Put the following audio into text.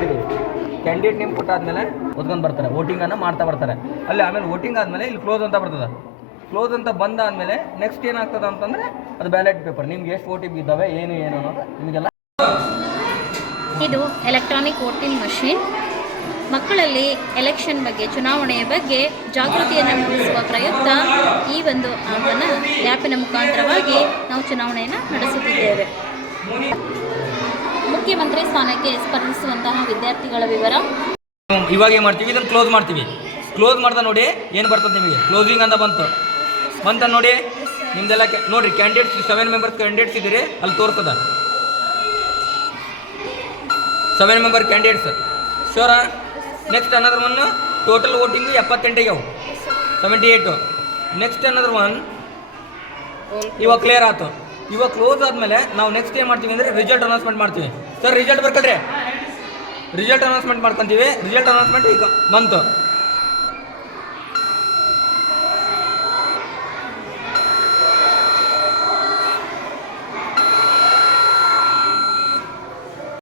ಮಾಡಿದ್ದೀವಿ. Candidate name ಕೊಟ್ಟಾದ್ಮೇಲೆ ಓದ್ಕೊಂಡು ಬರ್ತಾರೆ, ವೋಟಿಂಗನ್ನು ಮಾಡ್ತಾ ಬರ್ತಾರೆ. ಅಲ್ಲಿ ಆಮೇಲೆ ವೋಟಿಂಗ್ ಆದಮೇಲೆ ಇಲ್ಲಿ ಕ್ಲೋಸ್ ಅಂತ ಬರ್ತದೆ. ಕ್ಲೋಸ್ ಅಂತ ಬಂದಾದಮೇಲೆ ನೆಕ್ಸ್ಟ್ ಏನಾಗ್ತದೆ ಅಂತಂದರೆ ಅದು ಬ್ಯಾಲೆಟ್ ಪೇಪರ್, ನಿಮ್ಗೆ ಎಷ್ಟು OTP ಇದ್ದಾವೆ ಏನು ಅನ್ನೋದು ನಿಮಗೆಲ್ಲ. ಇದು ಎಲೆಕ್ಟ್ರಾನಿಕ್ ವೋಟಿಂಗ್ ಮಷೀನ್. ಮಕ್ಕಳಲ್ಲಿ ಎಲೆಕ್ಷನ್ ಬಗ್ಗೆ, ಚುನಾವಣೆಯ ಬಗ್ಗೆ ಜಾಗೃತಿಯನ್ನು ಮೂಡಿಸುವ ಪ್ರಯುಕ್ತ ಈ ಒಂದು ಆ್ಯಪಿನ ಮುಖಾಂತರವಾಗಿ ನಾವು ಚುನಾವಣೆಯನ್ನು ನಡೆಸುತ್ತಿದ್ದೇವೆ. ಮುಖ್ಯಮಂತ್ರಿ ಸ್ಥಾನಕ್ಕೆ ಸ್ಪರ್ಧಿಸುವಂತಹ ವಿದ್ಯಾರ್ಥಿಗಳ ವಿವರ ಇವಾಗ ಏನು ಮಾಡ್ತೀವಿ, ಇದನ್ನು ಕ್ಲೋಸ್ ಮಾಡ್ತೀವಿ. ಕ್ಲೋಸ್ ಮಾಡ್ತಾ ನೋಡಿ ಏನು ಬರ್ತದೆ ನಿಮಗೆ, ಕ್ಲೋಸಿಂಗ್ ಅಂತ ಬಂತ ನೋಡಿ ನಿಮ್ದೆಲ್ಲ ನೋಡಿರಿ. ಕ್ಯಾಂಡಿಡೇಟ್ಸ್ 7 ಮೆಂಬರ್ಸ್ ಕ್ಯಾಂಡಿಡೇಟ್ಸ್ ಇದ್ದೀರಿ, ಅಲ್ಲಿ ತೋರ್ತದ 7 ಮೆಂಬರ್ ಕ್ಯಾಂಡಿಡೇಟ್ಸ್. ಶೋರಾ. Next another one total voting 78 ಆಗ್ಯಾವು, 78. ನೆಕ್ಸ್ಟ್ ಅನದರ್ ಒನ್ ಇವಾಗ ಕ್ಲಿಯರ್ ಆಯ್ತು. ಇವಾಗ ಕ್ಲೋಸ್ ಆದಮೇಲೆ ನಾವು ನೆಕ್ಸ್ಟ್ ಏನು ಮಾಡ್ತೀವಿ ಅಂದರೆ ರಿಸಲ್ಟ್ ಅನೌನ್ಸ್ಮೆಂಟ್ ಮಾಡ್ತೀವಿ. ಸರ್ ರಿಸಲ್ಟ್ ಬರ್ಕೊಳ್ರಿ, ರಿಸಲ್ಟ್ ಅನೌನ್ಸ್ಮೆಂಟ್ ಮಾಡ್ಕೊತೀವಿ. ರಿಸಲ್ಟ್ ಅನೌನ್ಸ್ಮೆಂಟ್ ಈಗ ಬಂತು.